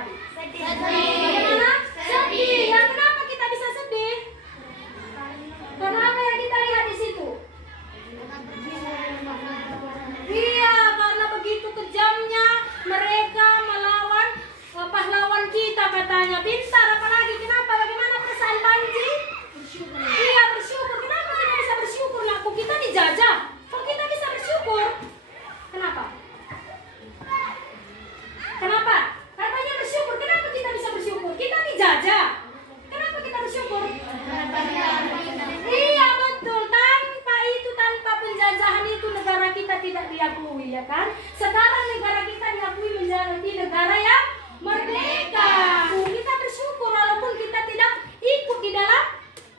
tadi? Sedih. Bagaimana? Sedih. Ya, kenapa kita bisa sedih? Karena apa yang kita lihat di situ? Iya, karena begitu kejamnya mereka melawan pahlawan kita katanya. Pintar, apalagi kenapa? Bagaimana perasaan Panji? Bersyukur. Iya, bersyukur. Kenapa kita bisa bersyukur? Nak, kita dijajah. Kok kita bisa bersyukur? Kenapa? Kenapa? Katanya bersyukur. Kenapa kita bisa bersyukur? Kita dijajah. Kenapa kita bersyukur? Iya, betul. Tanpa itu, tanpa penjajahan itu negara kita tidak diakui, ya kan? Sekarang negara kita diakui menjadi negara yang merdeka. Kita bersyukur walaupun kita tidak ikut di dalam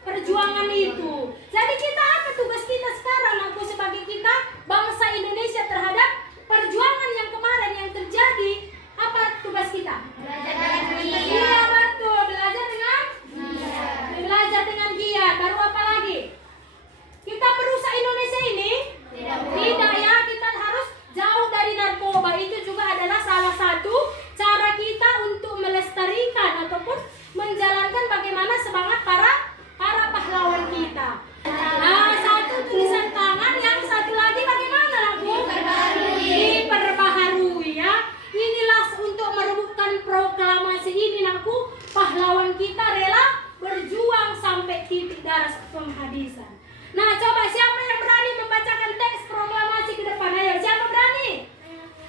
perjuangan itu. Jadi kita apa tugas kita sekarang, aku sebagai kita bangsa Indonesia terhadap perjuangan yang kemarin yang terjadi? Apa tugas kita? Iya, betul. Belajar dengan belajar dengan giat. Baru apa lagi? Kita merusak Indonesia ini? Tidak ya, kita harus jauh dari narkoba. Itu juga adalah salah satu cara kita untuk melestarikan ataupun menjalankan bagaimana semangat para pahlawan kita. Nah, satu tulisan tangan, yang satu lagi bagaimana aku? Diperbaharui ya. Inilah untuk merebutkan proklamasi ini, aku pahlawan kita rela berjuang sampai titik darah penghabisan. Nah, coba siapa yang berani membacakan teks proklamasi ke depan? Ayo, siapa berani?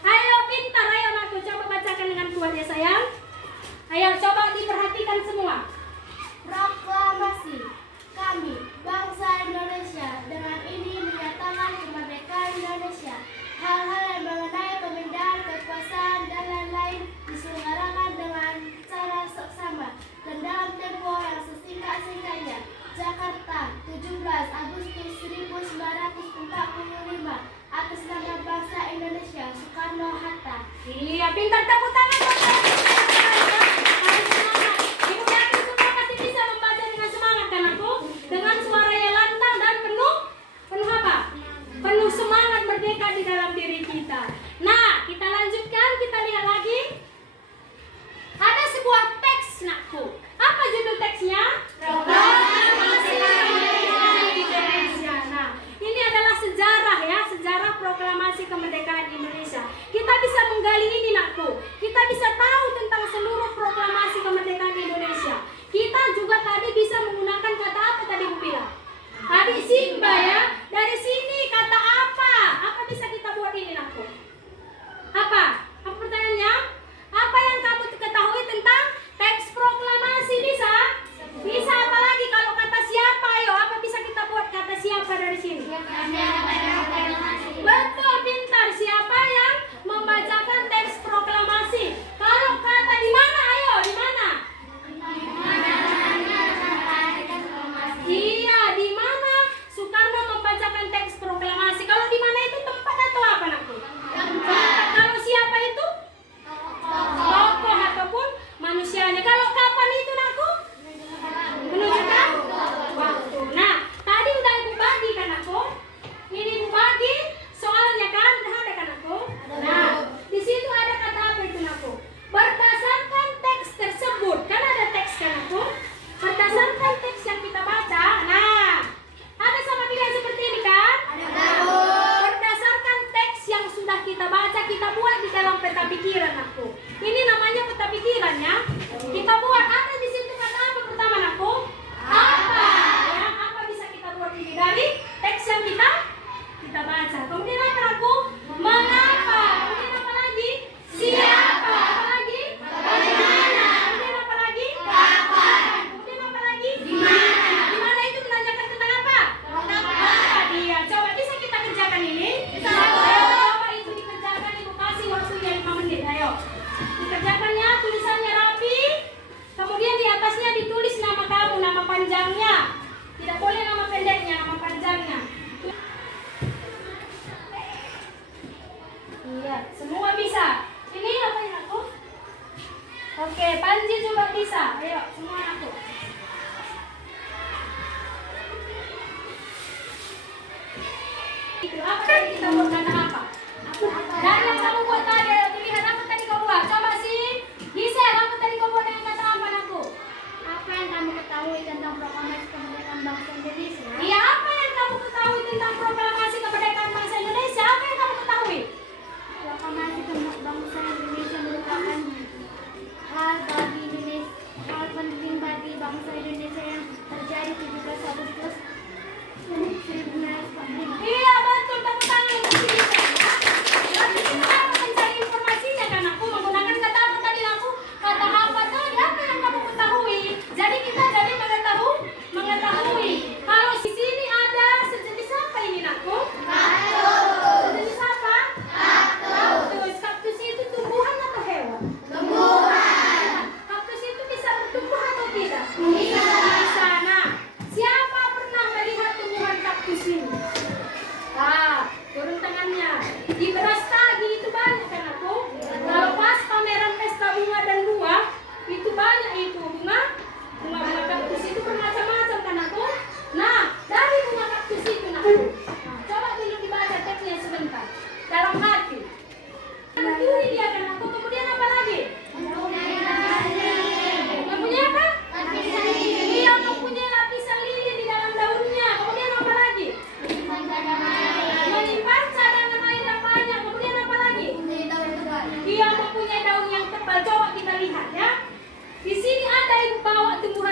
Ayo, pintar, ayo aku coba bacakan dengan kuat ya sayang. Ayo, coba diperhatikan semua. Proklamasi. Kami, bangsa Indonesia, dengan ini menyatakan kemerdekaan Indonesia. Hal-hal yang mengenai pemindahan kekuasaan dan lain-lain diselenggarakan dengan cara seksama dan dalam tempo yang sesingkat-singkatnya. Jakarta, 17 Agustus 1945, atas nama bangsa Indonesia, Soekarno-Hatta. Iya, pintar, tepuk tangan. Harus semangat. Ibu yakin semua pasti bisa membaca dengan semangat kan aku? Dengan suara yang lantang dan penuh apa? Penuh semangat merdeka di dalam diri kita. Nah, kita lanjutkan, kita lihat lagi. Ada sebuah teks, nakku. Apa judul teksnya? Proklamasi Kemerdekaan Indonesia. Nah, ini adalah sejarah ya, sejarah proklamasi kemerdekaan Indonesia. Kita bisa menggali ini, nakku. Kita bisa tahu tentang seluruh proklamasi kemerdekaan Indonesia. Kita juga tadi bisa menggunakan kata apa tadi Bu bilang? Adik Simba ya. Dari sini kata apa? Apa bisa kita buat ini, nakku? Apa? Apa pertanyaannya? Apa yang kamu ketahui tentang teks proklamasi? Bisa? Bisa, apalagi kalau kata siapa? Ayo, apa bisa kita buat kata siapa dari sini? Betul, pintar. Siapa yang membacakan teks proklamasi? Kalau kata di mana? Ayo, di mana? Iya, di mana Soekarno membacakan teks proklamasi? Kalau di mana itu tempat atau apa, nakku? Tempat. Kalau siapa itu? Tokoh ataupun manusianya. Kalau kapan itu, nakku? Menunjukkan waktu. Nah, tadi udah Ibu bagi kan, nakku? Ini Ibu bagi soalnya kan, ada kan, nakku? Nah, di situ ada kata apa itu, nakku? Berdasarkan teks tersebut, kan ada teks kan, nakku? Berdasarkan teks yang kita baca, nah, ada sama pilihan seperti ini kan? Berdasarkan teks yang sudah kita baca, kita buat di dalam peta pikiran, nakku. Ini namanya peta pikiran ya. Kita buat, ada di situ kata apa pertama, nakku? Apa? Ya, apa bisa kita buat ini dari teks yang kita baca. Kemudian apa, nakku? Mengapa? Kemudian apa lagi? Siapa? Apa lagi? Bagaimana? Kemudian apa lagi? Kapan? Kemudian apa lagi? Di mana? Di mana itu menanyakan tentang apa? Tempat. Iya, coba bisa kita kerjakan ini? Bisa. Coba itu dikerjakan, Ibu kasih waktunya 5 menit. Ayo. Dikerjakannya, tulisannya rapi. Kemudian di atasnya ditulis nama kamu, nama panjangnya. Tidak boleh nama pendeknya, nama panjangnya. Iya, semua bisa. Ini apa yang aku? Oke, Panji juga bisa. Ayo, semua aku. Itu apa tadi kita buat kata apa? Dan yang kamu buat tadi, lihat apa tadi kau buat? Coba sih, Gisel, apa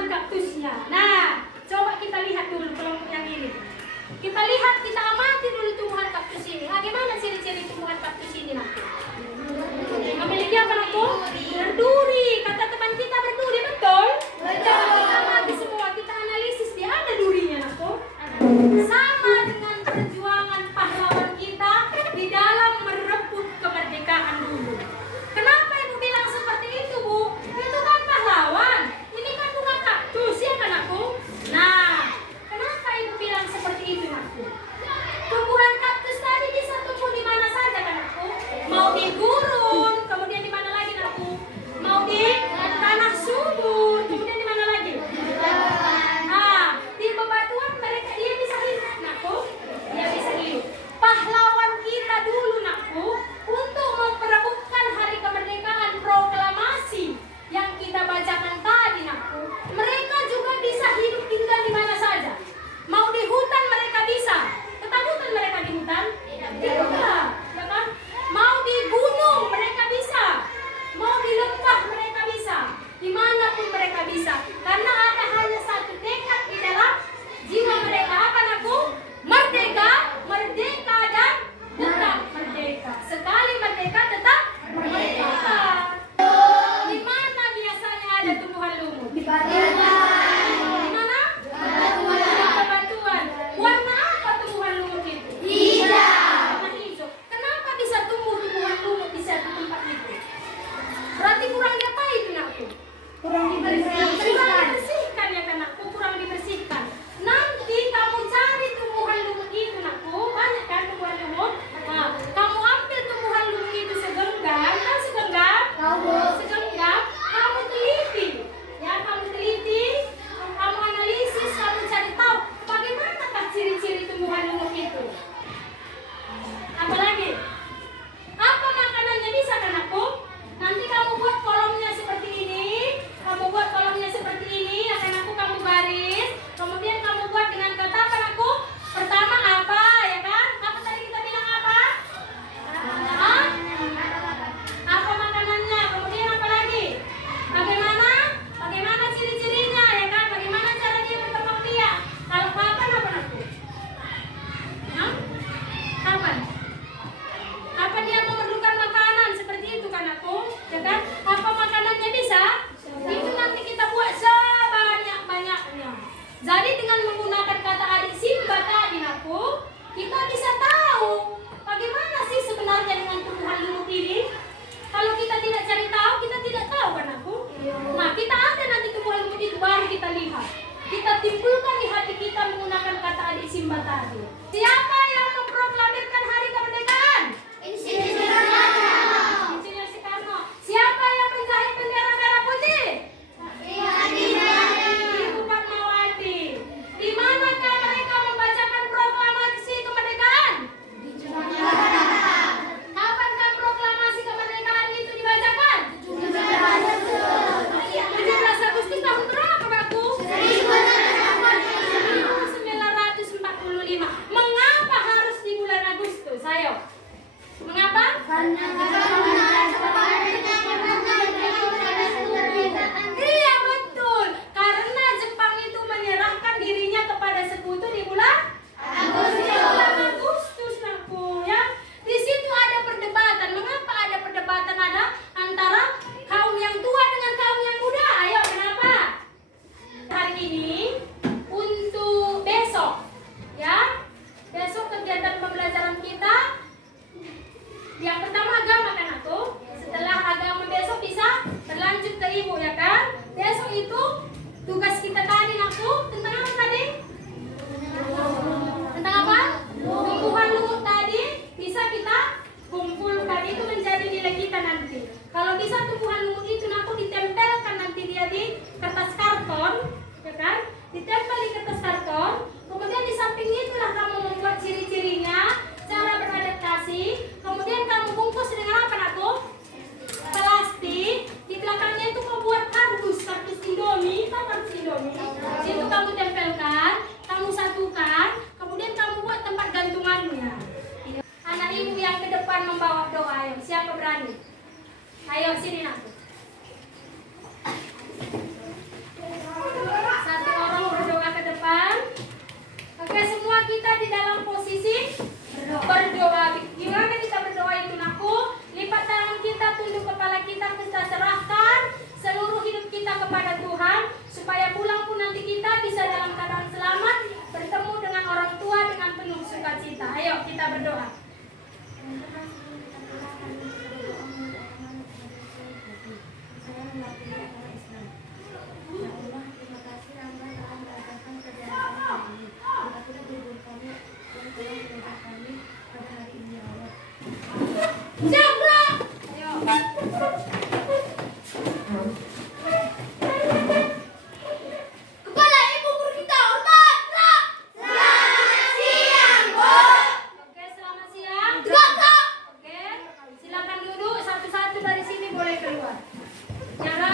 tumbuhan kaktusnya. Nah, coba kita lihat dulu kelompok yang ini. Kita lihat, kita amati dulu tumbuhan kaktus ini. Bagaimana ciri-ciri tumbuhan kaktus ini nanti? Memiliki apa nakku? Berduri. Kata teman kita berduri, betul? Betul. Kita amati semua, kita analisis dia ada durinya nakku. Sama dengan perjuangan pahlawan kita di dalam merebut kemerdekaan dulu. Kenapa ibu bilang seperti itu, Bu? Itu kan pahlawan. Ini kan bunga kaktus, ya kan aku? Nah, kenapa ibu bilang seperti itu, aku? Tumbuhan kaktus tadi bisa tumbuh di mana saja kan aku? Mau di gurun, kemudian di mana lagi aku? Mau di tanah subur, kemudian di mana lagi? Ah, di bebatuan mereka dia bisa hidup, nakku. Dia bisa hidup. Pahlawan kita dulu, nakku, untuk memperebutkan hari kemerdekaan proklamasi yang kita bacakan tadi, nakku. Mereka juga bisa hidup tinggal di mana saja. Mau di hutan mereka bisa. Ketakutan mereka di hutan? Tidak, ya kan? Mau di gunung mereka bisa. Mau di lembah mereka bisa. Dimanapun mereka bisa. Karena ada hanya satu tekad di dalam jiwa mereka. Apa nakku? Merdeka, merdeka dan tetap merdeka. Sekali merdeka tetap merdeka. Di mana biasanya ada tumbuhan lumut? Di mana? Bebatuan. Warna apa tumbuhan lumut itu? Warna hijau. Kenapa bisa tumbuh tumbuhan lumut di satu tempat itu? Berarti kurang diapain itu nakku? Kurang dibersihkan ya kan nakku? Kurang dibersihkan. Nanti kamu cari tumbuhan lumut itu nakku. Banyak kan tumbuhan lumut? Nah, kamu ambil tumbuhan lumut itu segenggam. Kan segenggam? Segenggam. Kamu teliti. Ya, kamu teliti. Kamu analisis. Kamu cari tahu bagaimanakah ciri-ciri tumbuhan lumut itu. Apalagi? Apa makanannya bisa kan aku? Nanti kamu buat kolomnya seperti ini. Kamu buat kolomnya seperti ini. Akan aku kamu garis. Kemudian kamu buat dengan kata apa aku? Pertama apa, ya kan? Apa tadi kita bilang apa? Hah? Apa makanannya? Kemudian apa lagi? Bagaimana? Bagaimana ciri-cirinya, ya kan? Bagaimana cara dia berkembang biak? Kalau kapan apa aku? Hah? Kapan? Kapan dia memerlukan makanan seperti itu kan aku? Ya kan? Apa makanannya bisa? Itu nanti kita buat sebanyak-banyaknya. Jadi dengan menggunakan kata adik Simba tadi aku, kita bisa tahu bagaimana sih sebenarnya dengan tumbuhan lumut ini. Kalau kita tidak cari tahu, kita tidak tahu kan aku? Nah, kita ada nanti tumbuhan lumut itu baru kita lihat. Kita timbulkan di hati kita menggunakan kata adik Simba tadi. Siapa yang memproklamirkan hari kemerdekaan? Insinyur Soekarno. Siapa yang menjahit bendera merah putih? Ibu Fatmawati. Di manakah mereka membacakan proklamasi kemerdekaan? Kapankah proklamasi kemerdekaan itu dibacakan? 17 Agustus tahun berapa, Bakku? 1945. Mengapa harus di bulan Agustus? Ayo. Mengapa? Iya, betul. Karena Jepang itu menyerahkan dirinya kepada sekutu di bulan Agustus, nakku, ya. Di situ ada perdebatan. Mengapa ada perdebatan antara kaum yang tua dengan kaum yang muda? Ayo, kenapa? Hari ini untuk besok, ya. Besok kegiatan pembelajaran kita yang pertama agama kan aku. Setelah agama besok bisa berlanjut ke ibu, ya kan? Besok itu tugas kita tadi nakku tentang apa tadi? Tentang apa? Tumbuhan lumut tadi bisa kita kumpulkan itu menjadi nilai kita nanti. Kalau bisa tumbuhan lumut itu nakku ditempelkan nanti dia di kertas karton, ya kan? Ditempel di kertas karton. Kemudian di samping itulah kamu membuat ciri-cirinya, cara beradaptasi. Kemudian kamu bungkus dengan apa nakku? Plastik. Di belakangnya itu kau buat kardus Indomie, tahu kardus Indomie? Itu kamu tempelkan, kamu satukan, kemudian kamu buat tempat gantungannya. Anak ibu yang ke depan membawa doa, ayo. Siapa berani? Ayo sini nakku. berdoa. Gimana kita berdoa itu nakku? Lipat tangan kita, tunduk kepala kita serahkan seluruh hidup kita kepada Tuhan, supaya pulang pun nanti kita bisa dalam keadaan selamat, bertemu dengan orang tua dengan penuh sukacita. Ayo kita berdoa. Kepala Ibu Guru kita hormat. Selamat siang, Bu. Oke, selamat siang. Kak. Oke, silakan duduk, satu-satu dari sini boleh keluar. Jangan